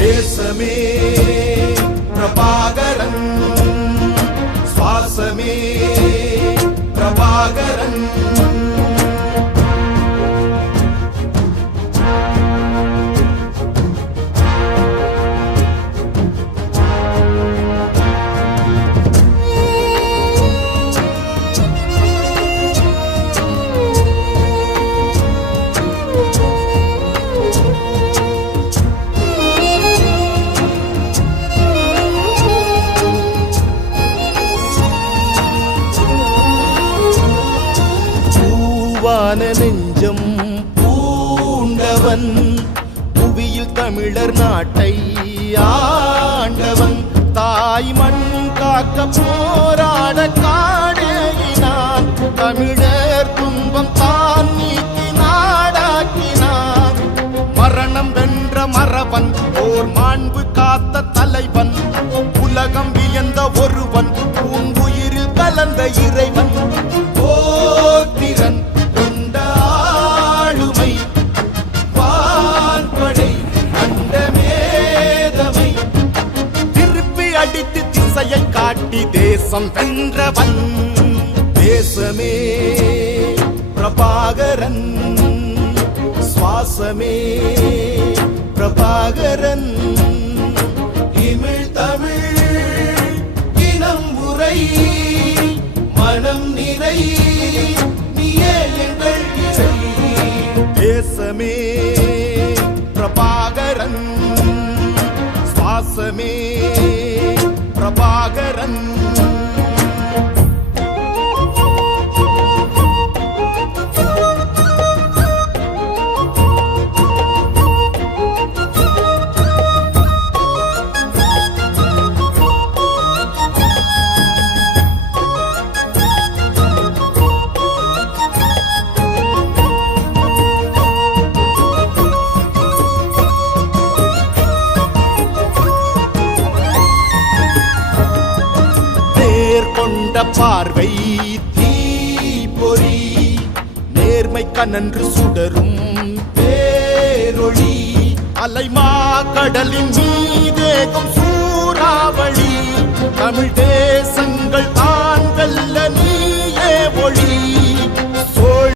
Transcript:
தேசமே பிரபாகரன், சுவாசமே பிரபாகரன். நெஞ்சம் பூண்டவன், புவியில் தமிழர் நாட்டை ஆண்டவன், தாய் மண் காக்க போராட காடேகினான், தமிழர் துன்பம் தான் நீக்கி நாடாக்கினான். மரணம் வென்ற மறவன், ஓர் மாண்பு காத்த தலைவன், உலகம் வியந்த ஒருவன், பூங்குயிரில் கலந்த இறைவன். போத்திரன் அடித்து திசையை காட்டி தேசம் வென்றவன். தேசமே பிரபாகரன், சுவாசமே பிரபாகரன். இமிழ் தமிழ் இனம் உரை, மனம் நிறை, நீயே எங்கள் இறை. தேசமே பிரபாகரன், சுவாசமே பிரபாகரன். கொண்ட பார்வை தீப்பொறி, நேர்மை கனன்று சுடரும் பேரொளி, அலைமா கடலின் மீதேகும் சூறாவளி, தமிழ் தேசங்கள் தான் வெல்ல நீயே ஒளி.